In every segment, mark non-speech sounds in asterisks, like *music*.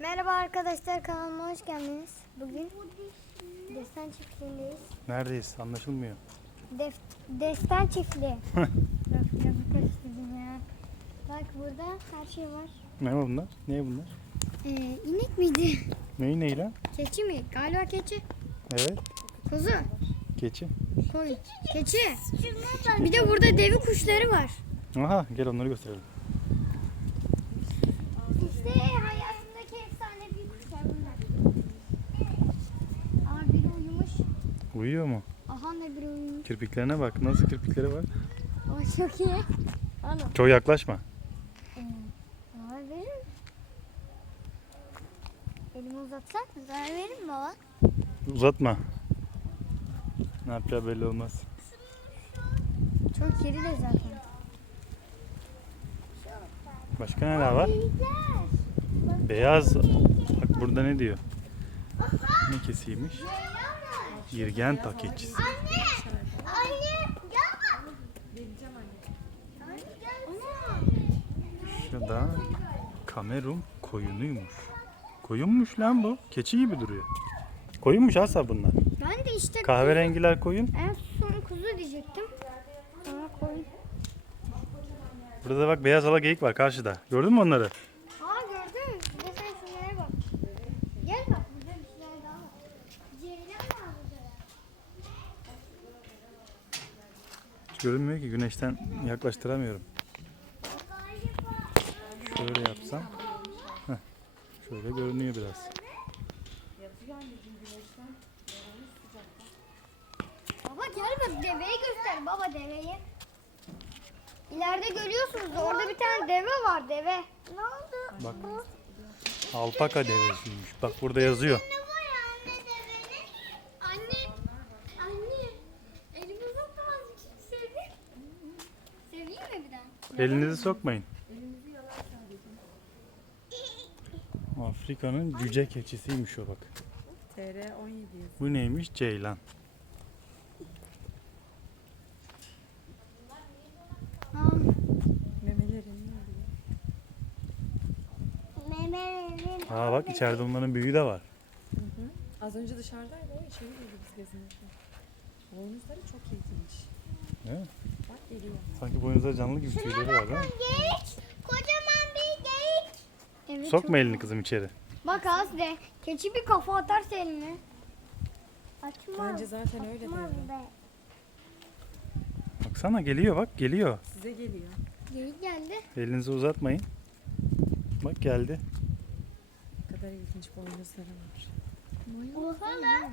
Merhaba arkadaşlar kanalıma hoş geldiniz. Bugün Destan çiftliğindeyiz. Neredeyiz? Anlaşılmıyor. Def, Destan çiftliği. *laughs* Ya. Bak burada her şey var. Ne bunlar? Ne bunlar? Ee, inek miydi? Neyi neyi lan? Keçi mi? Galiba keçi. Evet. Kuzu. Keçi. Koyun. Keçi. Bir de burada devi kuşları var. Aha gel onları gösterelim. İşte hayatımdaki efsane bir kuşlar bunlar. Aa biri uyumuş. Uyuyor mu? Aha ne biri uyumuş. Kirpiklerine bak. Nasıl kirpikleri var? O çok iyi. Ana. Çok yaklaşma. Verir mi? Elimi uzatsak zarar verir mi baba? Uzatma. Ne yapacağı belli olmaz. Çok kiri de zaten. Başka neler var? Beyaz. Bak burada ne diyor? Ne kesiymiş? İrgen keçisi. Anne! Anne! Gel! Anne gel! Şu da Kamerun koyunuymuş. Koyunmuş lan bu. Keçi gibi duruyor. Koyunmuş asla bunlar. Ben de işte Kahverengiler koyun. en son kuzu diyecektim. Sonra koyun. Burada da bak beyaz ala geyik var karşıda. Gördün mü onları? Aa gördün mü? Bir de sen şunlara bak. Gel bak burada bir şeyler daha var. Ceylan var burada. Hiç görünmüyor ki güneşten yaklaştıramıyorum. Şöyle yapsam. Heh, şöyle görünüyor biraz. Baba gel bak deveyi göster baba deveyi. İleride görüyorsunuz orada bir tane deve var deve. Ne oldu? Bak. Alpaka devesiymiş. Bak burada yazıyor. Ne var ya anne devenin? Anne, anne. Elimi uzatma azıcık seveyim. Seveyim mi bir daha? Elinizi sokmayın. Afrika'nın cüce keçisiymiş o bak. TR 17 yazıyor. Bu neymiş? Ceylan. Ne. Aa bak içeride onların büyüğü de var. Hı hı. Az önce dışarıdaydı o içeri girdi biz gezinirken. Boynuzları çok ilginç. Geliyor. Sanki boynuzda canlı gibi tüyleri var değil mi? Geyik. Kocaman bir geyik. Evet. Sokma elini kızım içeri. Bak Azde. Keçi bir kafa atarsa eline. Açma. Bence zaten öyle Açma be. Baksana geliyor bak geliyor. Size geliyor. Geyik geldi. Elinizi uzatmayın. Bak geldi. Ne kadar ilginç boynuzları var. Oha lan.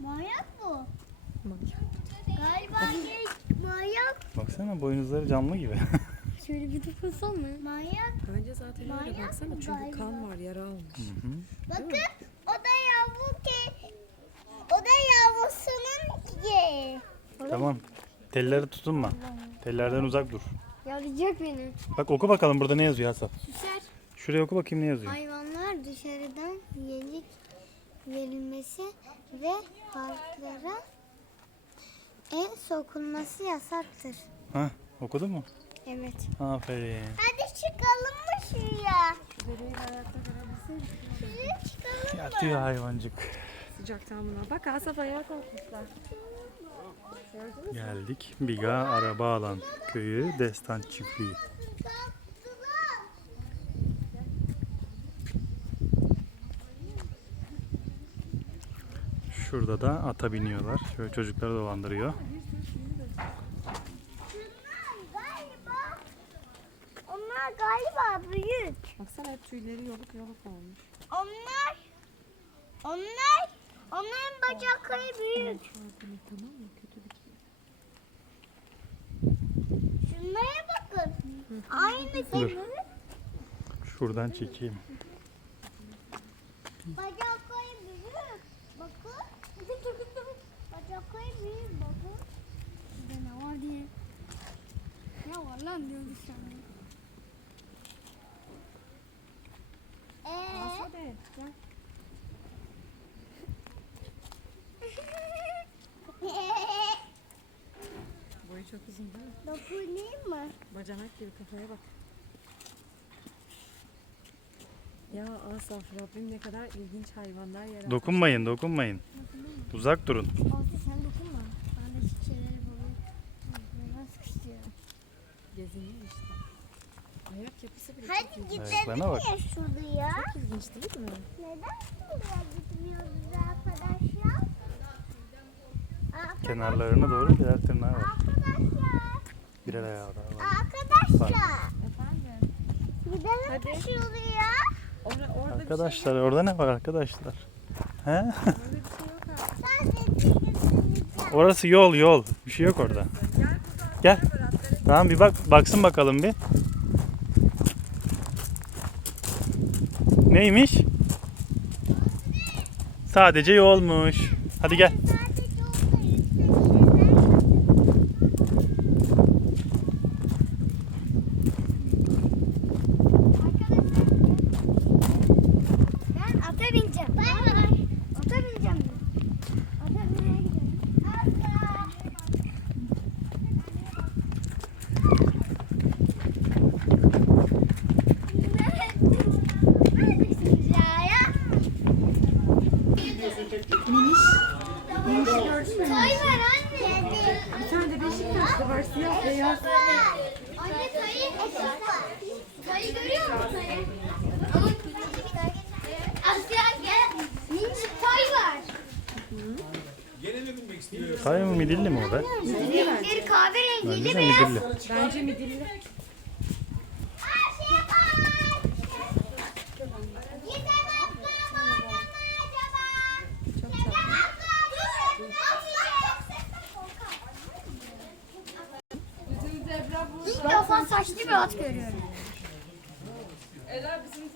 Manyak bu. Manyak. Galiba geyik manyak. Baksana boynuzları canlı gibi. *laughs* Şöyle bir mı? Manyak. Bence zaten öyle Manyak baksana çünkü galiba. kan var yara almış. Hı hı. Bakın o da yavru ke o da yavrusunun ye. tamam. Telleri tutunma. Tellerden uzak dur. Yalayacak beni. Bak oku bakalım burada ne yazıyor Hasan. Süser. Şuraya oku bakayım ne yazıyor. Hayvanlar dışarıdan yelik verilmesi ve parklara el sokulması yasaktır. Ha okudun mu? Evet. Aferin. Hadi çıkalım mı şuraya? Şuraya çıkalım. Yatıyor hayvancık. Sıcaktan buna. Bak Asaf ayağa kalkmışlar. Geldik Biga Araba Alan Köyü Destan Çiftliği. Şurada da ata biniyorlar. Şöyle çocukları dolandırıyor. Galiba onlar galiba büyük. Baksana hep tüyleri yoluk yoluk olmuş. Onlar onlar onların bacakları büyük. Tamam mı? Kötü şey. Şunlara bakın. Aynı Dur. gibi. Şuradan çekeyim. Bakın. Bacakları büyük bakın. Burada ne var diye. Ne var lan diyoruz sana. Eee? Asaf de gel. Boyu çok uzun değil mi? Dokunayım mı? Bacanak gibi kafaya bak. Ya Asaf Rabbim ne kadar ilginç hayvanlar yaratmış. Dokunmayın, dokunmayın. Uzak durun. Aslı sen dokunma. Ben de şeyleri bulayım. Buradan sıkıştırıyorum. Geziniyor işte. Ayak yapısı bile Hadi çok ilginç. gidelim Ayaklarına bak. ya şuraya. Çok ilginç değil mi? Neden şuraya gitmiyoruz arkadaşlar? Arkadaşlar. Kenarlarına doğru birer tırnağı var. Arkadaşlar. Birer ayağı daha var. Arkadaşlar. Efendim? Gidelim Hadi. şuraya. Orada, orada Arkadaşlar orada ne var arkadaşlar? He? şey şey. Orası yol yol. Bir şey yok orada. Gel. Tamam bir bak baksın bakalım bir. Neymiş? Sadece yolmuş. Hadi gel. Sadece orada yüksekler. Ben ata bineceğim. Bay bay. Ata bineceğim ben. Ata binmeye gidiyorum. Neredesiniz ya ya? Miniş. Miniş gördün mü? Tay var anne. Bir tane de Beşiktaş'ta var siyah beyaz. Anne tayı eşit var. Tayı görüyor musun tayı? Ama küçük tay. Asya gel. Minicik tay var. Tay mı midilli mi o be? Bir kahverengili Bence de beyaz. midilli. Bence midilli. yaşlı bir at görüyorum. Ela bizim